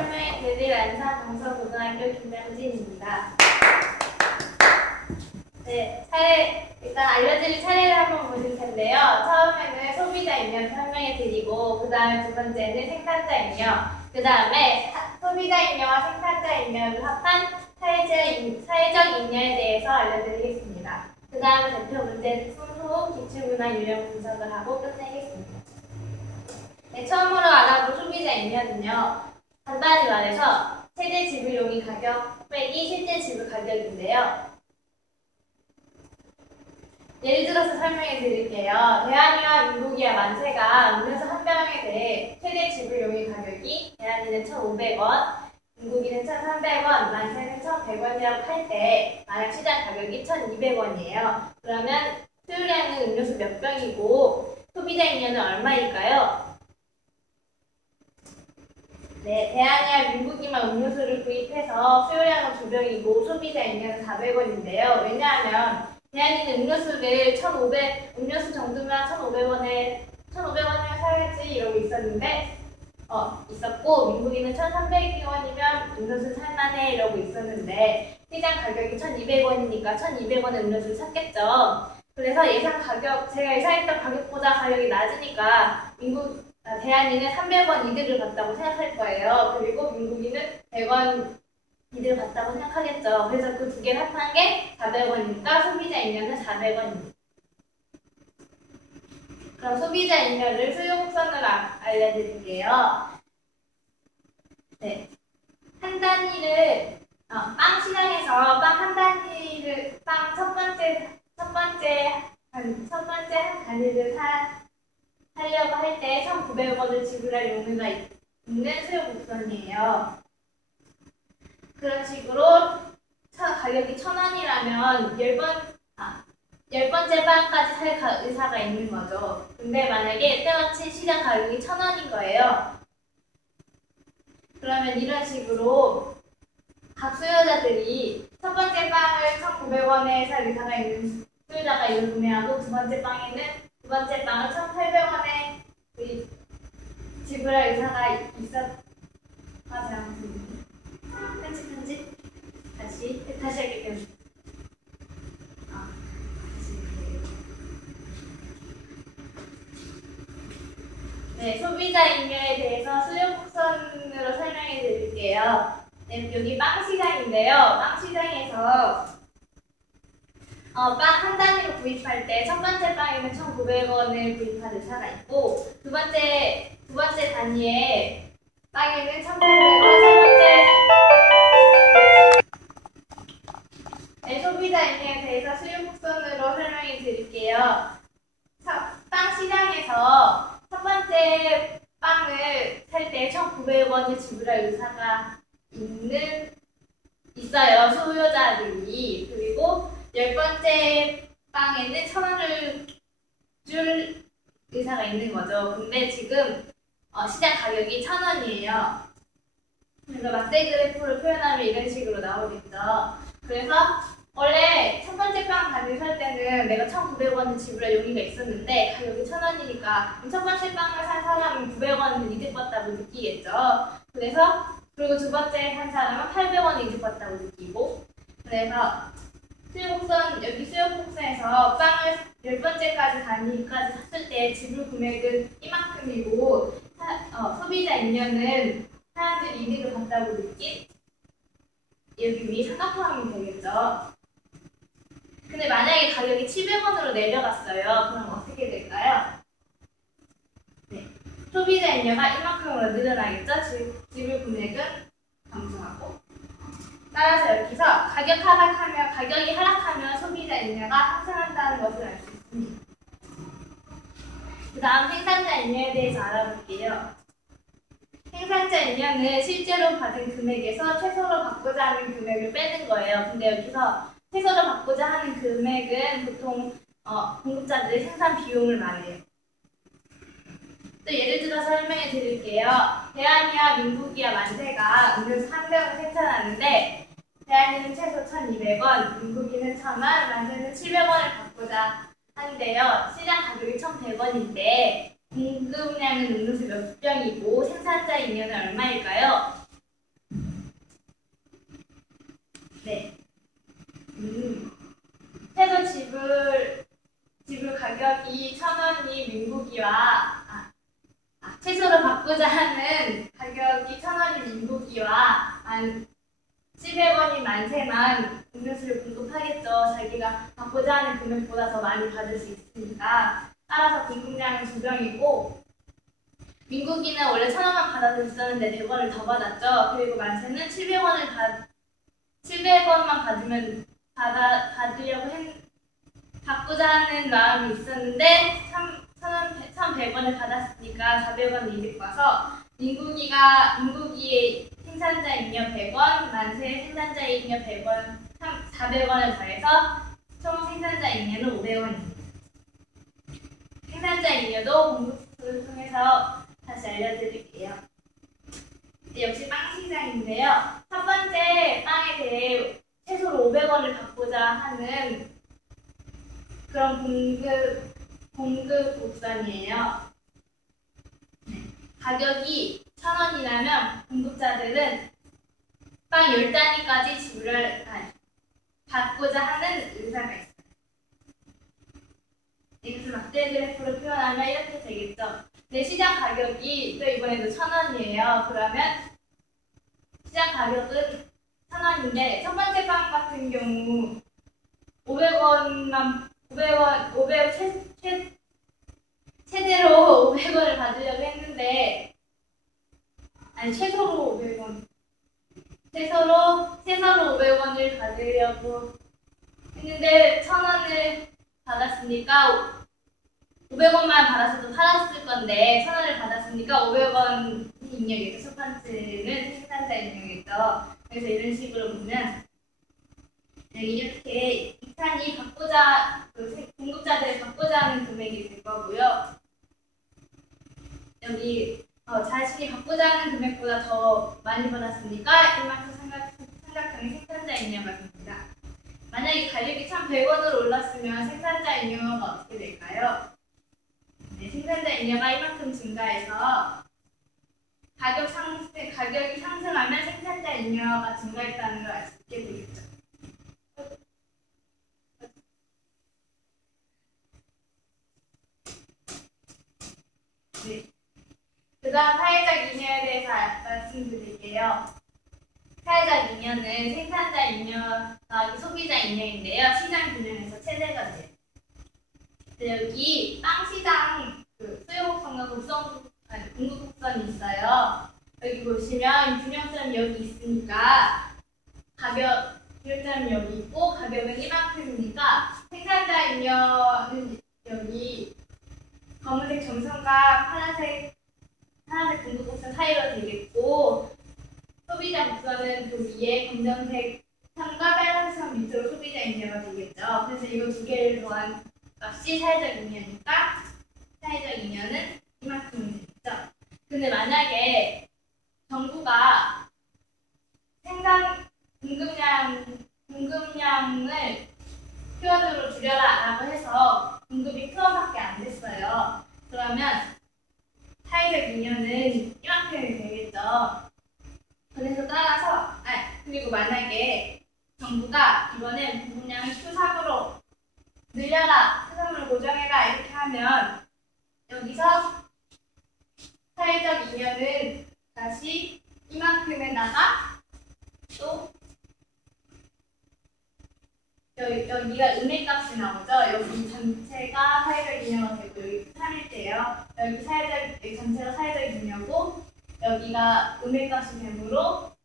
설명해 드릴 안산동서고등학교 김명진입니다. 네, 일단 알려드릴 차례를 한번 보실 텐데요. 처음에는 소비자 인력 설명해 드리고, 그 다음에 두 번째는 생산자 인력, 그 다음에 소비자 인력과 생산자 인력을 합한 사회적 인력에 대해서 알려드리겠습니다. 그 다음에 대표 문제는 순수, 기출문화 유형 분석을 하고 끝내겠습니다. 네, 처음으로 알아볼 소비자 인력은요, 간단히 말해서 세대 지불 용의 가격 빼기 실제 지불 가격인데요. 예를 들어서 설명해 드릴게요. 대한이와 민국이와 만세가 음료수 한 병에 대해 최대 지불 용의 가격이 대한이는 1,500원, 민국이는 1,300원, 만세는 1,100원이라고 할 때 만약 시장 가격이 1,200원이에요. 그러면 수요량은 음료수 몇 병이고 소비자 인력은 얼마일까요? 네, 대한이와 민국이만 음료수를 구입해서 수요량은 2병이고 소비자 인력은 400원인데요. 왜냐하면 대한이는 음료수 정도면 1,500원이면 사야지 이러고 있었고, 민국이는 1,300원이면 음료수 살만해 이러고 있었는데, 시장 가격이 1,200원이니까 1,200원의 음료수를 샀겠죠. 그래서 제가 예상했던 가격보다 가격이 낮으니까, 대한이는 300원 이득을 봤다고 생각할 거예요. 그리고 민국이는 100원 이득을 봤다고 생각하겠죠. 그래서 그 두 개를 합한 게 400원이니까 소비자 인력은 400원입니다. 그럼 소비자 인력을 수용선으로 알려드릴게요. 네. 한 단위를, 빵 시장에서 빵 한 단위를, 첫 번째 한 단위를 사려고 할 때 1,900원을 지불할 용의가 있는 수요곡선이에요. 그런 식으로 가격이 1,000원이라면 10번째 빵까지 살 의사가 있는 거죠. 근데 만약에 때마침 시장 가격이 1,000원인 거예요. 그러면 이런 식으로 각 수요자들이 첫 번째 빵을 1,900원에 살 의사가 있는 수요자가 이걸 구매하고 두 번째 빵을 1,800원에 지불할 의사가 편집. 다시 할게요. 네, 소비자 인력에 대해서 수요 곡선으로 설명해 드릴게요. 네, 여기 빵 시장인데요. 빵 시장에서 빵 한 단위로 구입할 때 첫 번째 빵에는 1,900원을 구입할 의사가 있고 두 번째 단위에 빵에는 1,800원, 네, 소비자 인력에 대해서 수요 곡선으로 설명해 드릴게요. 빵 시장에서 첫 번째 빵을 살 때 1,900원을 지불할 의사가 있어요. 소요자들이. 그리고 10번째 빵에는 1,000원을 줄 의사가 있는 거죠. 근데 지금 시장 가격이 1,000원이에요. 그래서 막대 그래프를 표현하면 이런 식으로 나오겠죠. 그래서 원래 첫 번째 빵 가지고 살 때는 내가 1,900원을 지불할 용의가 있었는데 가격이 1,000원이니까 첫 번째 빵을 산 사람은 900원을 이득 봤다고 느끼겠죠. 그리고 두 번째 산 사람은 800원을 이득 봤다고 느끼고, 그래서 여기 수요곡선에서 빵을 10번째까지 단위까지 샀을 때 지불 금액은 이만큼이고 소비자 인력은 사람들이 이득을 봤다고 느낀 여기 위에 삼각형이 되겠죠. 근데 만약에 가격이 700원으로 내려갔어요. 그럼 어떻게 될까요? 네. 소비자 인력가 이만큼으로 늘어나겠죠? 지불 금액은 감소하고. 따라서 여기서 가격이 하락하면 소비자 인력가 상승한다는 것을 알 수 있습니다. 그 다음 생산자 인력에 대해서 알아볼게요. 생산자 인력은 실제로 받은 금액에서 최소로 받고자 하는 금액을 빼는 거예요. 근데 여기서 최소로 받고자 하는 금액은 보통 공급자들의 생산 비용을 말해요. 또 예를 들어서 설명해 드릴게요. 대한이와 민국이와 만세가 음료수 한 병을 생산하는데 대한이는 최소 1,200원, 민국이는 1,000원, 만세는 700원을 받고자 하는데요. 시장 가격이 1,100원인데 공급량은 음료수 몇 병이고 생산자 인력은 얼마일까요? 최소 지불 가격이 1,000원이 민국이와 최소로 바꾸자 하는 가격이 1,000원이 민국이와 700원이 만세만 음료수를 공급하겠죠. 자기가 바꾸자 하는 금액보다 더 많이 받을 수 있으니까. 따라서 공급량은 조정이고, 민국이는 원래 1,000원만 받아도 있었는데 100원을 더 받았죠. 그리고 만세는 700원만 받으면 바꾸자 하는 마음이 있었는데 1,100원을 받았으니까 400원 이득 봐서 민국이의 생산자 잉여 100원, 만세의 생산자 잉여 100원, 400원을 더해서 총 생산자 잉여는 500원입니다. 생산자 잉여도 공급수를 통해서 다시 알려드릴게요. 역시 빵 시장인데요. 첫 번째 빵에 대해 최소로 500원을 받고자 하는 그런 공급 곡선이에요. 가격이 1,000원이라면 공급자들은 빵 10단위까지 지불을 받고자 하는 의사가 있어요. 이것을 막대 그래프로 표현하면 이렇게 되겠죠. 네, 시장 가격이 또 이번에도 1,000원이에요. 그러면 시장 가격은 1,000원인데 첫 번째 빵 같은 경우 최대로 500원을 받으려고 했는데 최소로 500원 최소로 500원을 받으려고 했는데 1,000원을 받았으니까 500원만 받았어도 팔았을 건데 1,000원을 받았으니까 500원 잉여겠죠. 첫 번째는 생산자 잉여겠죠. 그래서 이런 식으로 보면 이렇게 이탄이 공급자들이 받고자 하는 금액이 될 거고요. 여기 자신이 받고자 하는 금액보다 더 많이 받았으니까 이만큼 삼각형의 생산자 잉여가 됩니다. 만약에 가격이 1,100원으로 올랐으면 생산자 잉여가 어떻게 될까요? 네, 생산자 잉여가 이만큼 증가해서 가격이 상승하면 생산자 잉여가 증가했다는 걸 알 수 있게 되겠죠. 네. 그 다음 사회적 잉여에 대해서 말씀드릴게요. 사회적 잉여는 생산자 잉여 더하기 소비자 잉여인데요. 시장 균형에서 최대가 돼요. 여기 빵 시장 수요 곡선과 공급 곡선이 있어요. 여기 보시면 균형점이 여기 있으니까 균형점이 여기 있고 가격은 이만큼이니까 생산자 잉여는 여기 검은색 점선과 파란색 공급 곡선 사이로 되겠고 소비자 곡선은 그 위에 검정색 선과 빨간색 선 밑으로 소비자 잉여가 되겠죠. 그래서 이거 두 개를 더한 값이 사회적 잉여니까 사회적 잉여는 이만큼이 되겠죠. 근데 만약에 정부가 공급량을 표현으로 줄여라 라고 해서 공급이 표현밖에 안 됐어요. 그러면 사회적 잉여는 이만큼이 되겠죠. 그래서 따라서 그리고 만약에 정부가 이번에 공급량을 Q3으로 늘려라, Q3으로 고정해라 이렇게 하면 여기서 사회적 잉여는 다시 이만큼에다가 또 여기가 은행값이 나오죠. 여기 전체가 사회적 잉여가 되고 여기 3일째예요. 여기 전체가 사회적 잉여고 여기가 은행값이 되므로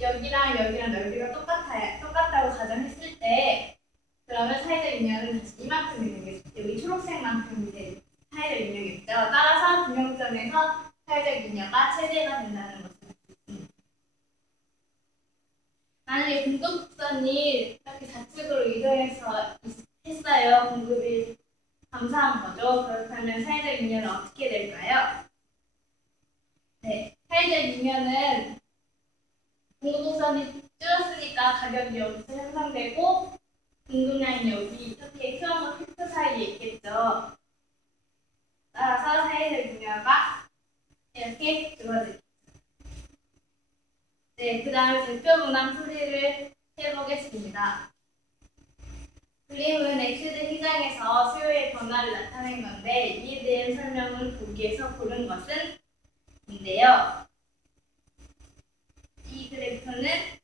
여기랑 넓이가 똑같다고 가정했을 때 그러면 사회적 잉여는 다시 이만큼이 되겠죠. 여기 초록색만큼이 될 사회적 잉여겠죠. 따라서 균형점에서 사회적 잉여가 최대가 된다는 것을 알 수 있습니다. 만약에 공급선이 이렇게 좌측으로 이동해서 했어요. 공급이 감소한 거죠. 그렇다면 사회적 잉여는 어떻게 될까요? 네, 사회적 잉여는 공급선이 줄었으니까 가격이 여기서 형성되고 공급량이 여기 이렇게 Q하고 Q 사이에 있겠죠. 따라서 사회적 잉여가 이렇게 줄어들겠죠. 네, 그 다음에 대표 문항 풀이를 해보겠습니다. 그림은 엑스제 시장에서 수요의 변화를 나타낸 건데 이에 대한 설명을 보기에서 고른 것은 인데요. 이 그래프는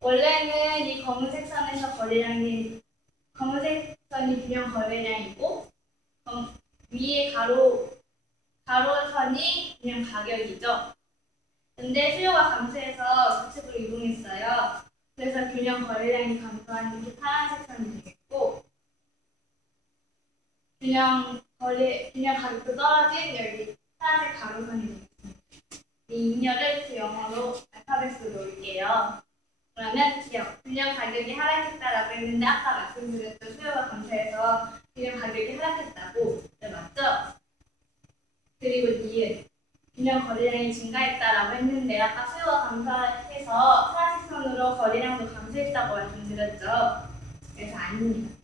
원래는 이 검은색 선에서 거래량이 검은색 선이 균형 거래량이고 위에 가로선이 균형 가격이죠. 근데 수요가 감소해서 좌측으로 이동했어요. 그래서 균형 거래량이 감소하는 게 파란색 선이 되겠고 균형 가격도 떨어진 여기 파란색 가로선이 되겠습니다. 이 인열을 그 영어로 알파벳으로 놓을게요. 그러면 균형 가격이 하락했다라고 했는데 아까 말씀드렸던 수요가 감소해서 균형 가격이 하락했다고 맞죠? 그리고 니은 균형 거래량이 증가했다라고 했는데 아까 수요가 감소해서 파란색 선으로 거래량도 감소했다고 말씀드렸죠. 그래서 아닙니다.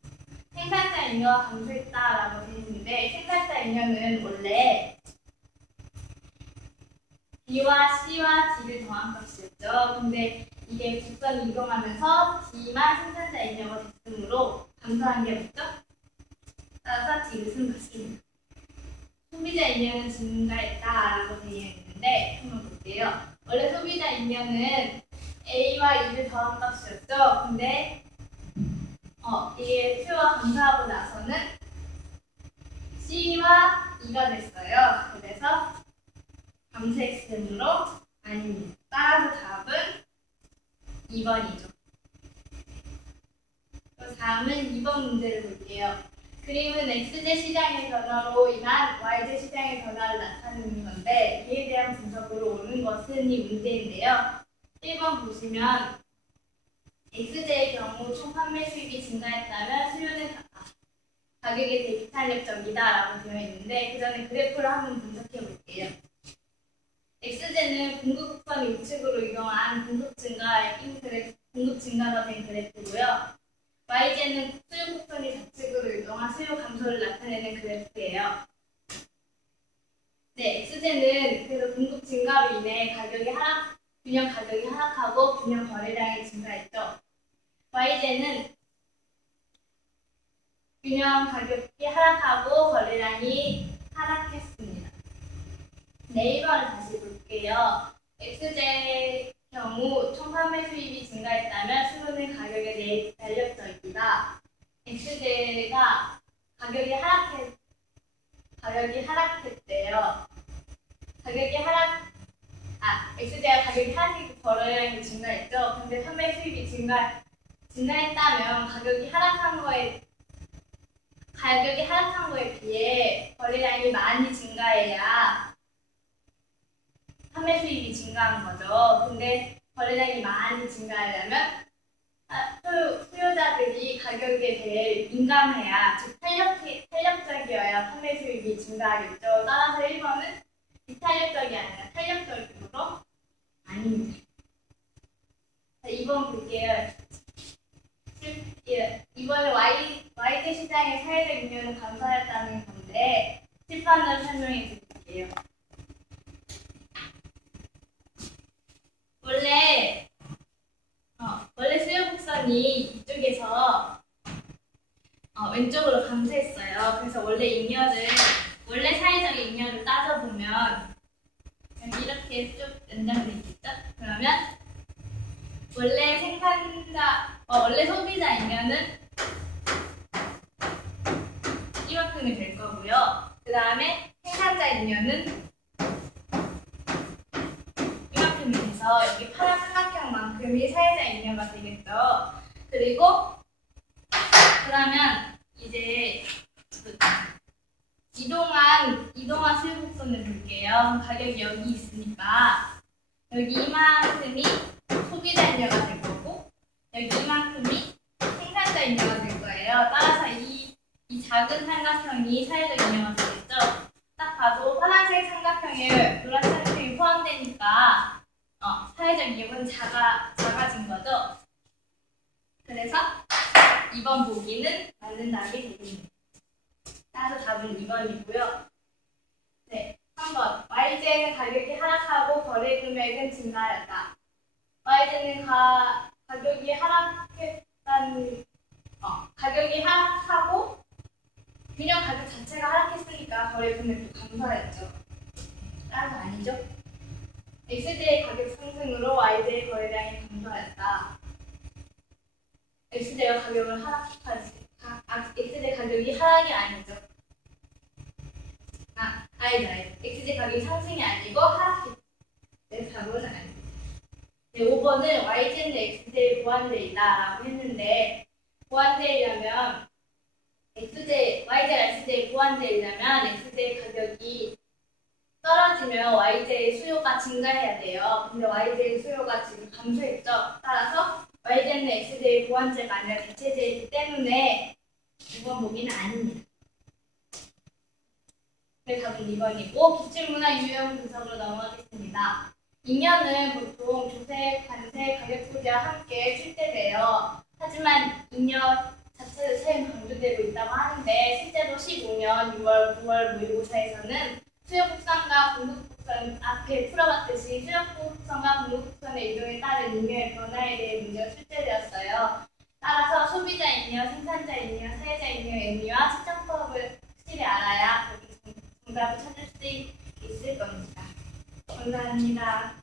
생산자 잉여가 감소했다라고 되어 있는데 생산자 잉여는 원래 B와 C와 D를 더한 값이었죠. 근데 이게 곡선이 이동하면서 D만 생산자 잉여가 됐으므로 감소한 게 맞죠? 따라서 D를 쓴 것입니다. 소비자 잉여는 증가했다라고 되어 있는데 한번 볼게요. 원래 소비자 잉여는 A와 E를 더한 값이었죠. 근데 이게 수요가 감소하고 나서는 C와 E가 됐어요. 그래서 감소했으므로 아닙니다. 따라서 답은 2번이죠. 다음은 2번 문제를 볼게요. 그림은 X제 시장의 변화로 인한 Y제 시장의 변화를 나타내는 건데 이에 대한 분석으로 옳은 것은 이 문제인데요. 1번 보시면 X제의 경우 총 판매 수입이 증가했다면 수요는 가격에 대비 탄력적이다 라고 되어 있는데 그 전에 그래프를 한번 분석해 볼게요. X제는 공급 곡선이 우측으로 이동한 공급 증가가 된 그래프고요. Y제는 수요 곡선이 좌측으로 이동한 수요 감소를 나타내는 그래프예요. 네, X제는 그래서 공급 증가로 인해 균형 가격이 하락하고 균형 거래량이 증가했죠. Y제는 균형 가격이 하락하고 거래량이 하락했습니다. 네, 1번을 다시 볼게요. X제의 경우 총 판매 수입이 증가했다면 수요는 가격에 대해 탄력적이다. X제가 가격이 하락했대요. X제가 가격이 하락했고 거래량이 증가했죠. 근데 판매 수입이 증가했다면 가격이 하락한 거에 비해 거래량이 많이 증가해야 판매 수입이 증가한 거죠. 근데 거래량이 많이 증가하려면 수요자들이 가격에 대해 민감해야, 즉 탄력적이어야 판매 수입이 증가하겠죠. 따라서 1번은 비탄력적이 아니라 탄력적으로 아닙니다. 자, 2번 볼게요. 이번에 Y제 시장의 사회적 잉여는 감소하였다는 건데 7번을 설명해 드릴게요. 원래 수요 곡선이 이쪽에서 왼쪽으로 감소했어요. 그래서 원래 사회적 잉여를 따져보면 이렇게 쭉 연장돼 있겠죠? 그러면 원래 소비자 잉여는 이만큼이 될 거고요. 그 다음에 생산자 잉여는 이만큼이 돼서 여기 파란 삼각형만큼이 사회자 잉여가 되겠죠. 그리고 그러면 이제 이동한 수요 곡선을 볼게요. 가격이 여기 있으니까 여기 이만큼이 소비자 잉여가 될 거고 여기 이만큼이 생산자 잉여가 될 거예요. 따라서 이 작은 삼각형이 사회적 잉여가 되겠죠. 딱 봐도 파란색 삼각형에 노란색 삼각형이 포함되니까 사회적 잉여는 작아진 거죠. 그래서 2번 보기는 맞는 답이 되겠네요. 따라서 답은 2번이고요. 네, 3번. Y제는 가격이 하락하고 거래 금액은 증가하였다. Y제는 가격이 하락했다는 가격이 하락하고 균형 가격 자체가 하락했으니까 거래 금액도 감소했죠. 따라서 아니죠. XJ의 가격 상승으로 YJ의 거래량이 감소했다. XJ가 가격을 XJ 가격이 하락이 아니죠. 아니죠. XJ 가격이 상승이 아니고 하락했죠. 내 답은 아니죠. 네, 5번은 YJ는 XJ 보완제이다라고 했는데 보완제이라면 YJ가 XJ 보완제이라면 XJ 가격이 떨어지면 YJ 수요가 증가해야 돼요. 근데 YJ 수요가 지금 감소했죠. 따라서 YJ는 XJ 보완제가 아니라 대체제이기 때문에 이번 보기는 아닙니다. 그 답은 2번이고 기출문화 유형 분석으로 넘어가겠습니다. 잉여는 보통 조세, 관세, 가격 조제와 함께 출제돼요. 하지만 잉여 자체도 처음 강조되고 있다고 하는데 실제로 15년 6월, 9월 모의고사에서는 수요곡선과 공급곡선 앞에 풀어봤듯이 수요곡선과 공급곡선의 이동에 따른 잉여의 변화에 대해 문제가 출제되었어요. 따라서 소비자 잉여, 생산자 잉여, 사회자 잉여의 의미와 측정법을 확실히 알아야 정답을 찾을 수 있을 겁니다. 감사합니다.